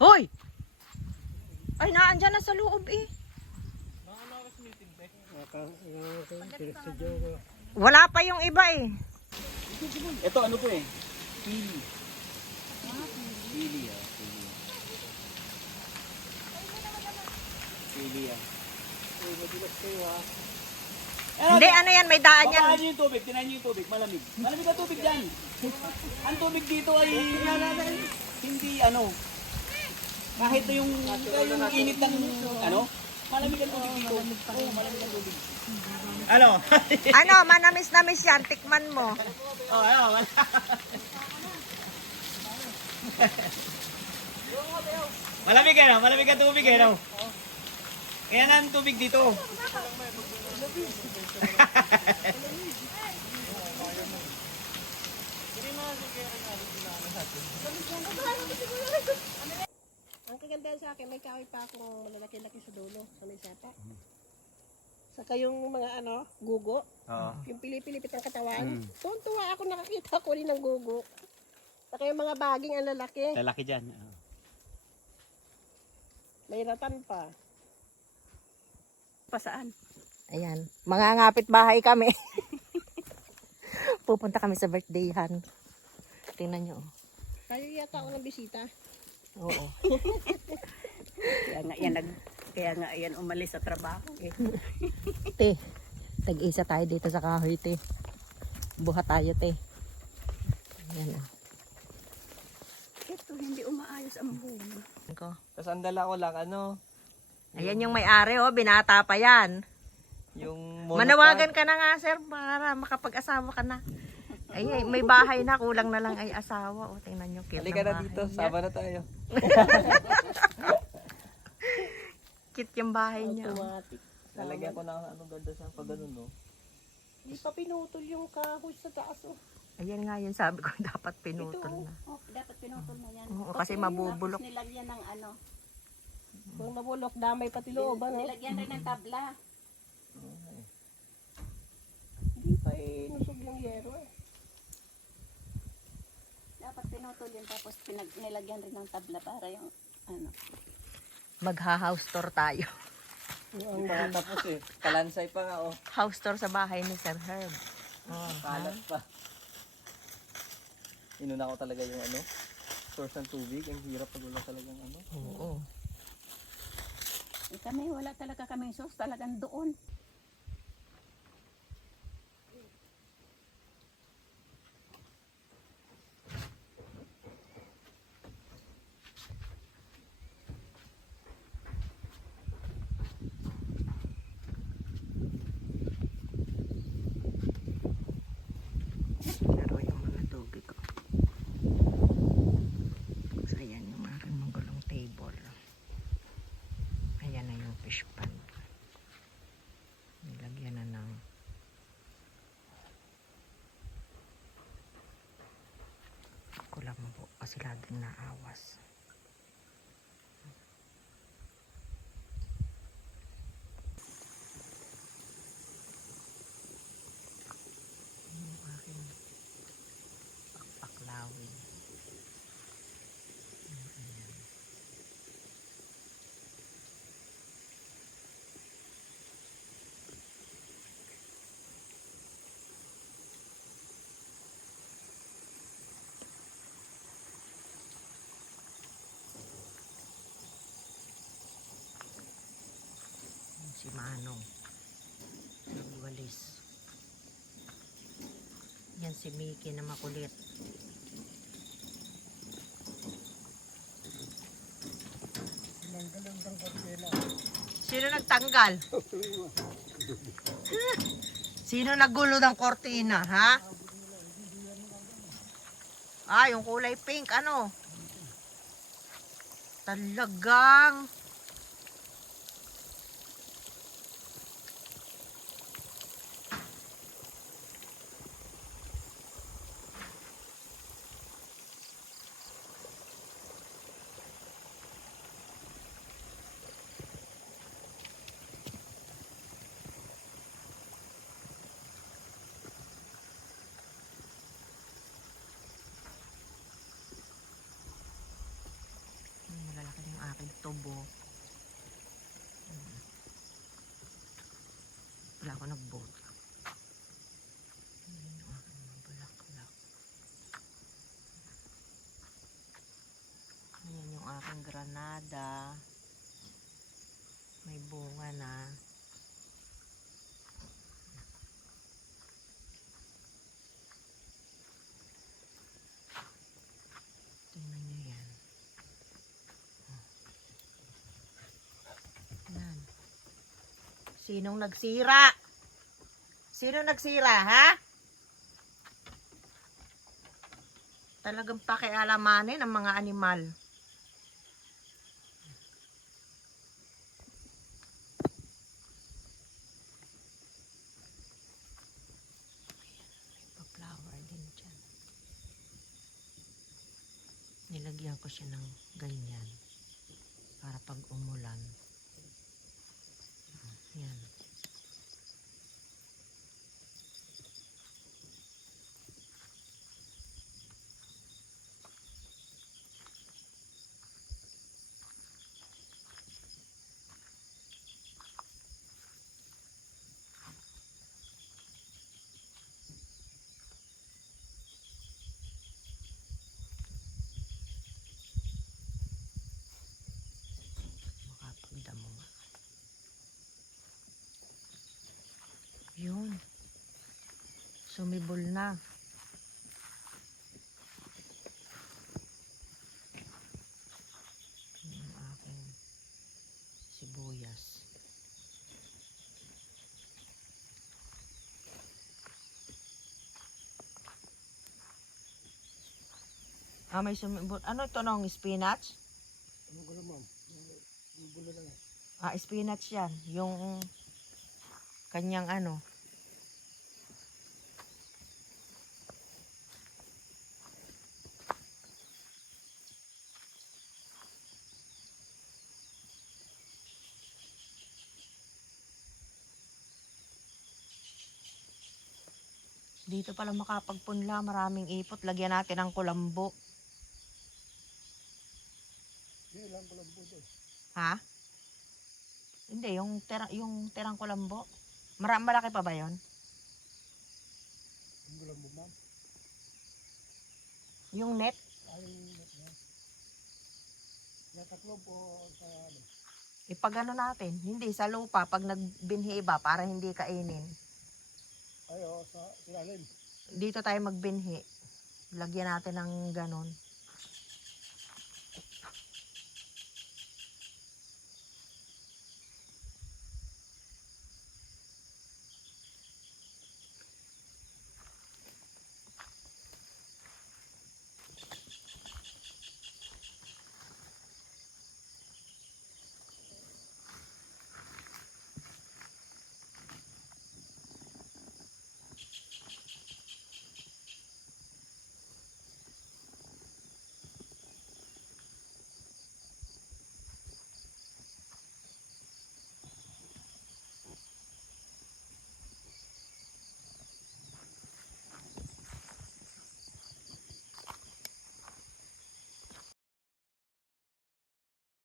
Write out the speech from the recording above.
Hoy! Ay, naandyan na sa loob eh. Wala pa yung iba eh. Ito ano to eh? Pili. Pili ah. Pili. Pili ah. Hindi, ano yan, may daan yan. Nyo yung tubig, tinayin yung tubig, malamig. Malamig ang tubig dyan. ang tubig dito ay hindi ano, kahit na yung, yung init ng ano, malamig ang tubig dito. Oo, malamig ang tubig. Ano? Ano, manamis-namis yan, tikman mo. oh, ano? malamig ano, malamig ang tubig eh, no? Kaya na ang tubig dito. sa akin, may kahoy pa akong malalaki-laki sa dulo, sa may sapa. Saka yung mga ano, gugo, Oo. yung pilipilipit ng katawan. Tuwan-tuwa ako nakakita ko rin ng gugo. Saka yung mga baging ang lalaki, Lalaki dyan. may ratan pa. Pasaan? Ayan, mga ngapit bahay kami. Pupunta kami sa birthdayhan. Tingnan nyo. oh. Kayo yata ako ng bisita. Oo. Kaya nga yan, nag, kaya nga yan umalis sa trabaho eh. Te, tag-isa tayo dito sa kahoy, te. Buhat tayo, te. Ayan ah. Ito, hindi umaayos ang bunga. Ko. Tapos ang dala ko lang, ano, Ayan yung may-ari, oh. Binata pa yan. yung monopod. Manawagan ka na nga, sir, para makapag-asawa ka na. Ay, ay, may bahay na, kulang na lang ay asawa. O, tingnan nyo, cute Halika ng na bahay dito, niya. sama na tayo. Cute yung bahay niya. oh. Automatic. Lalagyan ko na ang ano ganda sa pag ano, no? Hindi pa pinutol yung kahoy sa taas. Oh. Ayan nga yun, sabi ko, dapat pinutol na. Oh, dapat pinutol na yan. Oo, kasi mabubulok. Tapos nilagyan ng ano, Kung mabulok, damay pati loob. Ano? nilagyan rin ng tabla. Hindi pa eh, nusog yung yero eh. Dapat pinutol yun tapos pinag, nilagyan rin ng tabla para yung ano. Magha-house tour tayo. Hindi pa nga tapos eh. Kalansay pa nga, oh. House tour sa bahay ni Sir Herb. Kalat pa. Inuna ko talaga yung ano, source ng tubig. Ang hirap pag wala talagang ano. Oo. Eh, kami, wala talaga kami sauce, talagang doon. Pero yung mga tubig ko. So, ayan yung aking mga gulong table. Ayan na yung fish pan. Nilagyan na ng ako lang po kasi laging naawas. Yung aking paklawin. Yan Si Manong. Nagwalis. Yan si Mickey na makulit. Sino nagtanggal? Sino naggulo ng kortina, ha? Ah, yung kulay pink, ano? Talagang aking mga bulaklak. Ayan yung aking granada. May bunga na. Tingnan nyo yan. Oh. Sinong nagsira? Sino nagsira, ha? Talagang pakialamanin ang mga animal. Nilagyan ko siya ng ganyan para pag umulan. Yan. Makapagdamo nga. Yun. Sumibol na. Aking sibuyas. Ah, may sumibol. Ano ito nung spinach? Ah, spinach yan. Yung kanyang ano. Dito pala makapagpunla, maraming ipot. Lagyan natin ng kulambo. Ha? Hindi, yung, tira, yung tirang kulambo. Mara, malaki pa ba yon? Yung net? Ipag ano natin, hindi sa lupa, pag nagbinhi iba, para hindi kainin. Ayo, sa ilalim. Dito tayo magbinhi. Lagyan natin ng ganon.